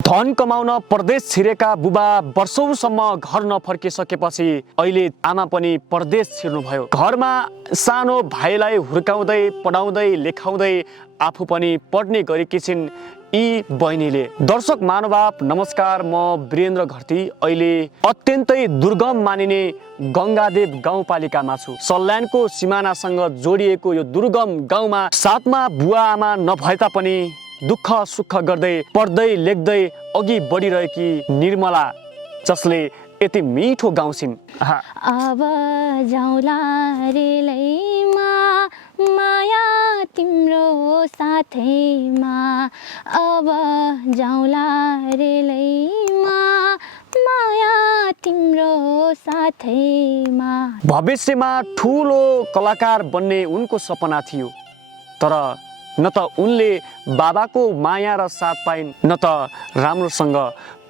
धन कमाउन परदेश छिरेका बुबा वर्षौंसम्म घर नफर्किसकेपछि अहिले आमा पनि परदेश छिर्नुभयो। घरमा सानो भाइलाई हुर्काउँदै पढाउँदै लेखाउँदै आफू पनि पढ्ने गरेकी छिन् यी बहिनीले। दर्शक महानुभाव नमस्कार, म वीरेन्द्र घरती अहिले अत्यन्तै दुर्गम मानिने गङ्गादेव गाउँपालिकामा छु। सल्यानको सिमानासँग जोडिएको यो दुर्गम गाउँमा साथमा बुवा आमा नभए तापनि दुःख सुख गर्दै पढ्दै लेख्दै अघि बढिरहेकी निर्मला, जसले यति मिठो गाउँछिन्। अब जाउँला रेलैमा माया तिम्रो साथैमा, अब जाउँला रेलैमा माया तिम्रो साथैमा। भविष्यमा ठुलो कलाकार बन्ने उनको सपना थियो, तर न त उनले बाबाको माया र साथ पाइन्, न त राम्रोसँग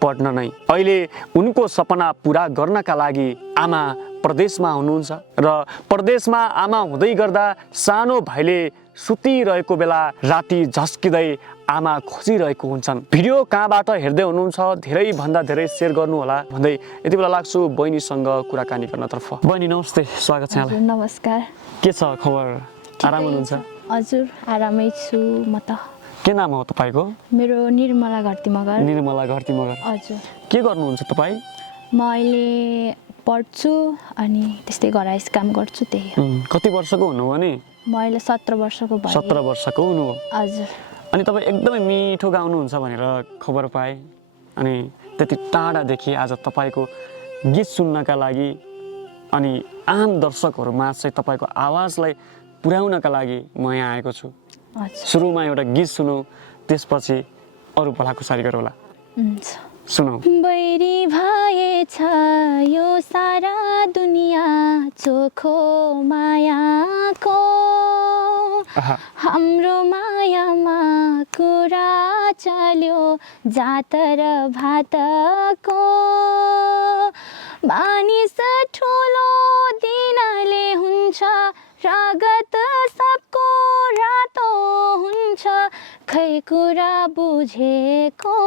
पढ्न नै। अहिले उनको सपना पुरा गर्नका लागि आमा प्रदेशमा हुनुहुन्छ र प्रदेशमा आमा हुँदै गर्दा सानो भाइले सुतिरहेको बेला राति झस्किँदै आमा खोजिरहेको हुन्छन्। भिडियो कहाँबाट हेर्दै हुनुहुन्छ धेरैभन्दा धेरै सेयर गर्नुहोला भन्दै यति बेला लाग्छु बहिनीसँग कुराकानी गर्नतर्फ। बहिनी नमस्ते, स्वागत छ यहाँलाई। नमस्कार। के छ खबर? आराम हुनुहुन्छ? हजुर आरामै छु म त। के नाम हो तपाईँको? मेरो निर्मला घरती मगर। निर्मला घरती मगर। हजुर। के गर्नुहुन्छ तपाईँ? म अहिले पढ्छु अनि त्यस्तै घरायस काम गर्छु, त्यही हो। कति वर्षको हुनुभयो नि? म अहिले 17 वर्षको भएँ। 17 वर्षको हुनुभयो। हजुर। अनि तपाईँ एकदमै मिठो गाउनुहुन्छ भनेर खबर पाएँ, अनि त्यति टाढादेखि आज तपाईँको गीत सुन्नका लागि अनि आम दर्शकहरूमा चाहिँ तपाईँको आवाजलाई पुर्याउनका लागि म यहाँ आएको छु। सुरुमा एउटा गीत सुनौ, त्यसपछि अरू भलाकुसारी गरौँला। सुनौ। बैरी भएछ यो सारा दुनियाँ चोखो मायाको, हाम्रो मायामा कुरा चल्यो जात र भातको। मानिस ठुलो दिनले हुन्छ, रगत सबको रातो हुन्छ। खै कुरा बुझेको,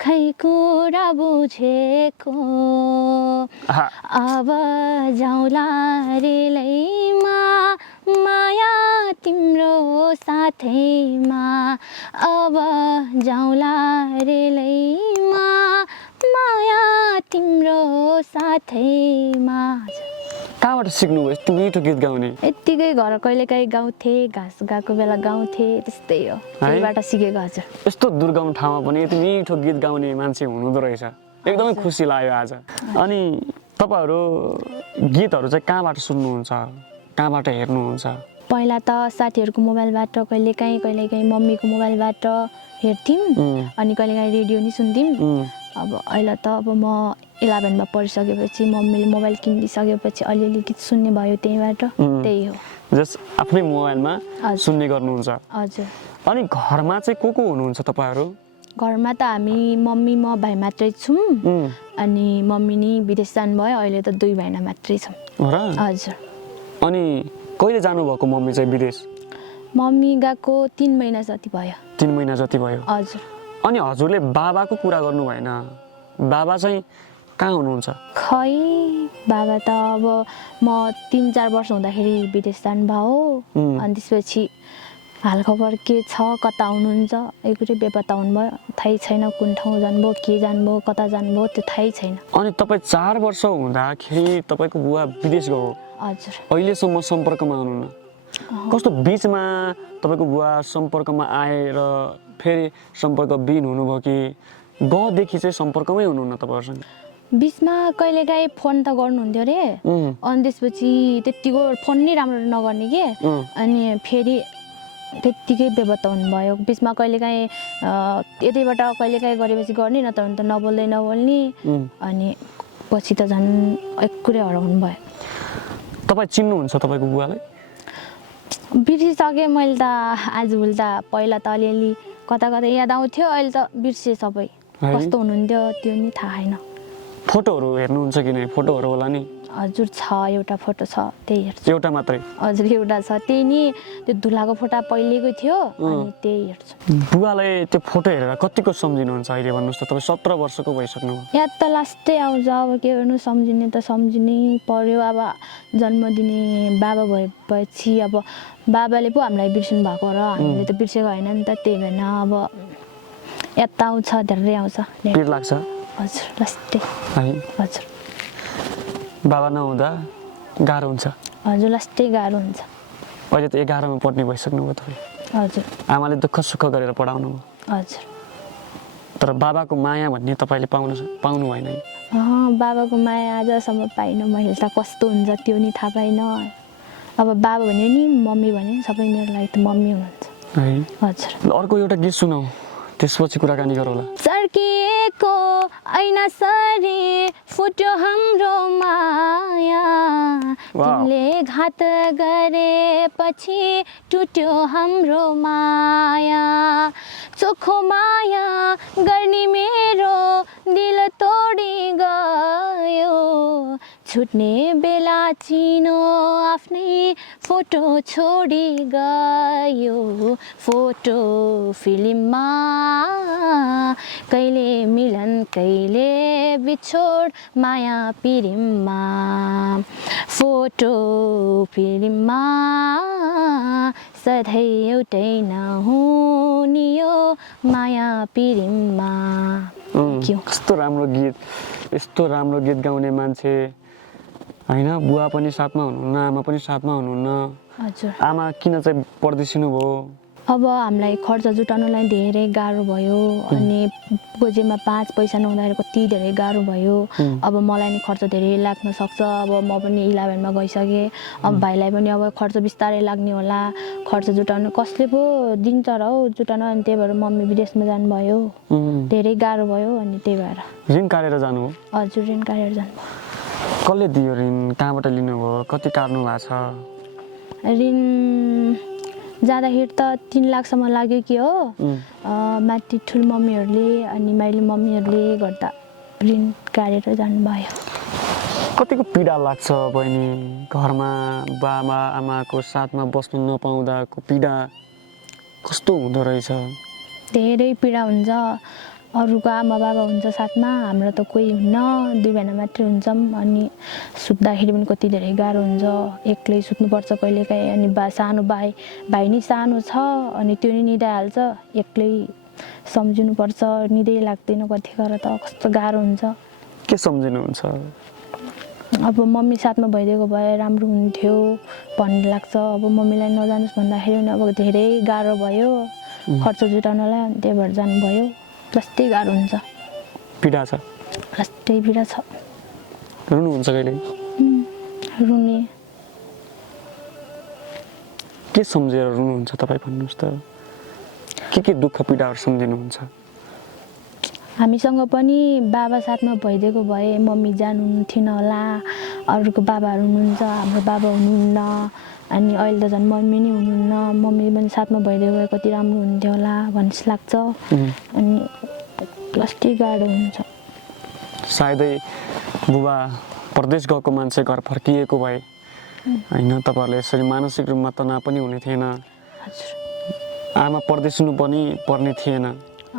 खै कुरा बुझेको। अब जाउँला रेलैमा माया तिम्रो साथैमा, अब जाउँला रेलैमा माया तिम्रो साथैमा। कहाँबाट सिक्नुभयो यस्तो मिठो गीत गाउने? यत्तिकै घर कहिलेकाहीँ गाउँथेँ, घाँस गएको बेला गाउँथेँ, त्यस्तै हो, त्यहीबाट सिकेको। हजुर। यस्तो दुर्गम ठाउँमा पनि यति मिठो गीत गाउने मान्छे हुनुहुँदो रहेछ, एकदमै खुसी लाग्यो आज। अनि तपाईँहरू गीतहरू चाहिँ कहाँबाट सुन्नुहुन्छ, कहाँबाट हेर्नुहुन्छ? पहिला त साथीहरूको मोबाइलबाट, कहिलेकाहीँ मम्मीको मोबाइलबाट हेर्थ्यौँ, अनि कहिलेकाहीँ रेडियो नि सुन्थ्यौँ। अब अहिले त अब म 11 मा पढिसकेपछि मम्मीले मोबाइल किनिदिइसकेपछि अलिअलि गीत सुन्ने भयो, त्यहीबाट। त्यही हो, जस आफ्नै मोबाइलमा सुन्ने गर्नुहुन्छ। हजुर। अनि घरमा चाहिँ को हुनुहुन्छ तपाईँहरू? घरमा त हामी मम्मी म भाइ मात्रै छौँ, अनि मम्मी नि विदेश जानुभयो, अहिले त 2 महिना मात्रै छौँ। हजुर। अनि कहिले जानुभएको मम्मी चाहिँ विदेश? मम्मी गएको 3 महिना जति भयो। 3 महिना जति भयो। हजुर। अनि हजुरले बाबाको कुरा गर्नु भएन, बाबा चाहिँ कहाँ हुनुहुन्छ? खै बाबा त अब म 3-4 वर्ष हुँदाखेरि विदेश जानुभयो, अनि त्यसपछि हालखबर के छ, कता हुनुहुन्छ एकुरै बेपत्ता हुनुभयो, थाहै छैन। कुन ठाउँ जानुभयो, के जानुभयो, कता जानुभयो, त्यो थाहै छैन। अनि तपाईँ 4 वर्ष हुँदाखेरि तपाईँको बुवा विदेश गयो? हजुर। अहिलेसम्म सम्पर्कमा हुनुहुन्न? कस्तो बिचमा तपाईँको बुवा सम्पर्कमा आएर फेरि सम्पर्क बिन हुनुभयो कि गएदेखि चाहिँ सम्पर्कमै हुनुहुन्न तपाईँहरूसँग? बिचमा कहिलेकाहीँ फोन त गर्नुहुन्थ्यो अरे, अनि त्यसपछि त्यत्तिको फोन नै राम्रो नगर्ने के, अनि फेरि त्यत्तिकै बेपत्ता हुनुभयो। बिचमा कहिलेकाहीँ यतैबाट कहिलेकाहीँ गरेपछि गर्ने, नत्र भने त नबोल्ने, अनि पछि त झन् एकुरै हराउनु भयो। तपाईँ चिन्नुहुन्छ तपाईँको बुवालाई? बिर्सिसकेँ मैले त आजभोलि त। पहिला त अलिअलि कता कता याद आउँथ्यो, अहिले त बिर्सेँ सबै। कस्तो हुनुहुन्थ्यो त्यो नि थाहा छैन। फोटोहरू हेर्नुहुन्छ कि नै? फोटोहरू होला नि? हजुर छ एउटा फोटो छ त्यही हेर्छु एउटा मात्रै हजुर एउटा छ त्यही नि त्यो धुलाको फोटा पहिलेको थियो अनि त्यही हेर्छु बुवालाई त्यो फोटो हेरेर कतिको सम्झिनुहुन्छ अहिले भन्नुहोस् त तपाईँ 17 वर्षको भइसक्नु याद त लास्टै आउँछ अब के गर्नु सम्झिने त सम्झिनै पर्यो अब जन्म दिने बाबा भएपछि अब बाबाले पो हामीलाई बिर्सिनु भएको र हामीले त बिर्सेको होइन नि त त्यही भएर अब याद त आउँछ धेरै आउँछ पिर लाग्छ हजुर लास्टै है हजुर बाबा नहुँदा गाह्रो हुन्छ हजुर लास्टै गाह्रो हुन्छ अहिले त 11मा पढ्ने भइसक्नुभयो तपाईँ हजुर आमाले दुःख सुख गरेर पढाउनु भयो हजुर तर बाबाको माया भन्ने तपाईँले पाउनु भएन है बाबाको माया आजसम्म पाइनँ मैले त कस्तो हुन्छ त्यो नि थाहा पाइनँ अब बाबा भन्यो नि मम्मी भन्यो सबै मेरो लागि त मम्मी हुनुहुन्छ है हजुर अर्को एउटा गीत सुनाऊ त्यसपछि कुराकानी गरौँला चर्किएको ऐना सरी फुट्यो हाम्रो माया तिमीले घात गरेपछि टुट्यो हाम्रो माया चोखो माया गर्ने मेरो दिल तोडी गयो छुट्ने बेला चिनो आफ्नै फोटो छोडी गयो फोटो फिल्ममा कहिले मिलन कहिले बिछोड माया पिरिममा फोटो फिल्ममा सधैँ एउटै नहुने यो माया पिरिममा कस्तो राम्रो गीत यस्तो राम्रो गीत गाउने मान्छे होइन बुवा पनि साथमा हुनुहुन्न आमा पनि साथमा हुनुहुन्न हजुर आमा किन चाहिँ परदेशिनु भयो अब हामीलाई खर्च जुटाउनलाई धेरै गाह्रो भयो अनि गोजेमा 5 पैसा नहुँदाखेरि कति धेरै गाह्रो भयो अब मलाई नि खर्च धेरै लाग्न सक्छ अब म पनि 11मा गइसकेँ अब भाइलाई पनि अब खर्च बिस्तारै लाग्ने होला खर्च जुटाउन कसले पो दिन्छ र हौ जुटाउन अनि त्यही भएर मम्मी विदेशमा जानुभयो धेरै गाह्रो भयो अनि त्यही भएर ऋण काटेर जानु हो हजुर ऋण काटेर जानुभयो कसले दियो ऋण कहाँबाट लिनुभयो कति काट्नु भएको छ ऋण जाँदाखेरि त 3 लाखसम्म लाग्यो कि हो माथि ठुल मम्मीहरूले अनि माइली मम्मीहरूले गर्दा ऋण काटेर जानुभयो कतिको पीडा लाग्छ बहिनी घरमा बाबा आमाको साथमा बस्नु नपाउँदाको पीडा कस्तो हुँदो रहेछ धेरै पीडा हुन्छ अरूको आमा बाबा हुन्छ साथमा हाम्रो त कोही हुन्न 2 जना मात्रै हुन्छौँ अनि सुत्दाखेरि पनि कति धेरै गाह्रो हुन्छ एक्लै सुत्नुपर्छ कहिलेकाहीँ अनि सानो भाइ नि सानो छ अनि त्यो नि निदाइहाल्छ एक्लै सम्झिनुपर्छ निदै लाग्दैन कतिखेर त कस्तो गाह्रो हुन्छ के सम्झिनुहुन्छ अब मम्मी साथमा भइदिएको भए राम्रो हुन्थ्यो भन्ने लाग्छ अब मम्मीलाई नजानुहोस् भन्दाखेरि पनि अब धेरै गाह्रो भयो खर्च जुटाउनलाई अनि त्यही भएर जानुभयो लास्टै गाह्रो हुन्छ पीडा छ लास्टै पीडा छ रुनुहुन्छ कहिले रुने के सम्झेर रुनुहुन्छ तपाईँ भन्नुहोस् त के दुःख पीडाहरू सम्झिनुहुन्छ हामीसँग पनि बाबा साथमा भइदिएको भए मम्मी जानुहुन्थेन होला अरूको बाबाहरू हुनुहुन्छ हाम्रो बाबा हुनुहुन्न अनि अहिले त झन् मम्मी नै हुनुहुन्न मम्मी पनि साथमा भइदिएको भए कति राम्रो हुन्थ्यो होला भन्ने लाग्छ अनि लास्टै गाह्रो हुन्छ सायदै बुबा परदेश गएको मान्छे घर फर्किएको भए होइन तपाईँहरूले यसरी मानसिक रूपमा तनाव पनि हुने थिएन हजुर आमा परदेशिनु पनि पर्ने थिएन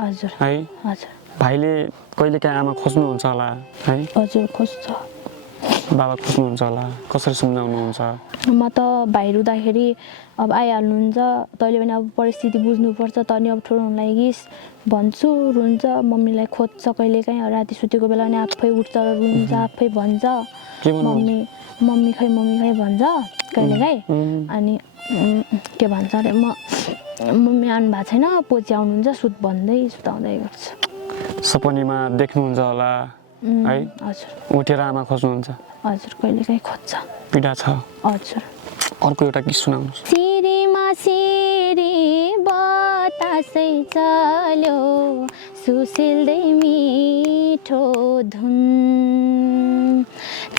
हजुर है हजुर भाइले कहिलेकाहीँ आमा खोज्नुहुन्छ होला है हजुर खोज्छ बाबा खोज्नुहुन्छ होला कसरी सम्झाउनुहुन्छ म त भाइ रुँदाखेरि अब आइहाल्नुहुन्छ तैँले पनि अब परिस्थिति बुझ्नुपर्छ तँ नि अब ठुलो हुन लागिस् भन्छु रुन्छ मम्मीलाई खोज्छ कहिलेकाहीँ राति सुतेको बेला पनि आफै उठ्छ र रुन्छ आफै भन्छ मम्मी खै भन्छ कहिलेकाहीँ अनि के भन्छ अरे मम्मी आउनु भएको छैन पछि आउनुहुन्छ भन्दै सुताउँदै गर्छ सपनीमा देख्नुहुन्छ होला है हजुर उठेर आमा खोज्नुहुन्छ हजुर कहिलेकाहीँ खोज्छ पीडा छ हजुर अर्को एउटा गीत सुनाउनुहोस् सिरीमा सिरी बतासै चल्यो सुसिल्दै मिठो धुन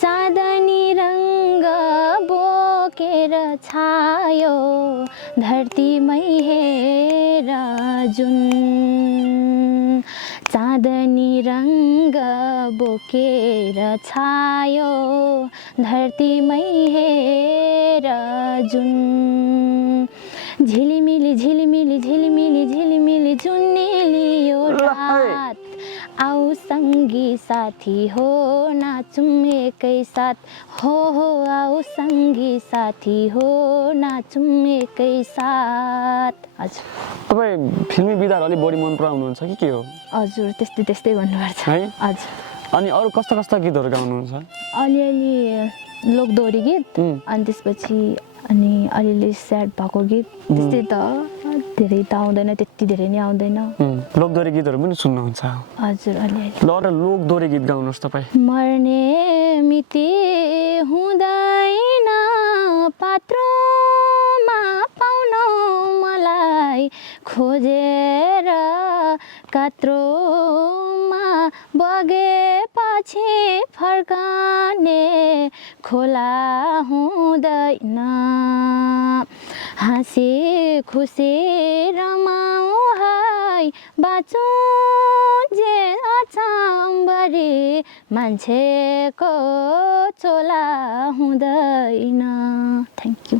चाँदनी रङ्ग बोकेर छायो धरतीमै हेर जुन चाँदनी रङ्ग बोकेर छायो धरतीमै हेर जुन झिलिमिली झिलिमिली झिलिमिली झिलिमिली जुनेलियो रात आऊ सँगी साथी हो नाचौँ एकै साथ हो आऊ सँगी साथी हो नाचौँ एकै साथ। हजुर तपाईँ फिल्मी विधाहरू अलिक बढी मन पराउनुहुन्छ कि के हो? हजुर त्यस्तै त्यस्तै भन्नुपर्छ है। हजुर अनि अरू कस्ता कस्ता गीतहरू गाउनुहुन्छ? अलिअलि लोकदोहोरी गीत अनि त्यसपछि अनि अलिअलि स्याड भएको गीत त्यस्तै त धेरै त आउँदैन, त्यति धेरै नै आउँदैन। लोकदोहोरी गीतहरू पनि सुन्नुहुन्छ? हजुर अलिअलि। ल र लोकदोहोरी गीत गाउनुहोस् तपाईँ। मर्ने मिति हुँदैन पात्रोमा पाउन मलाई खोजेर कात्रोमा बगेपछि फर्कने खोला हुँदैन हाँसी खुसी रमाऊ है बाँचौँ जे अचम्बरी मान्छेको चोला हुँदैन। Thank you.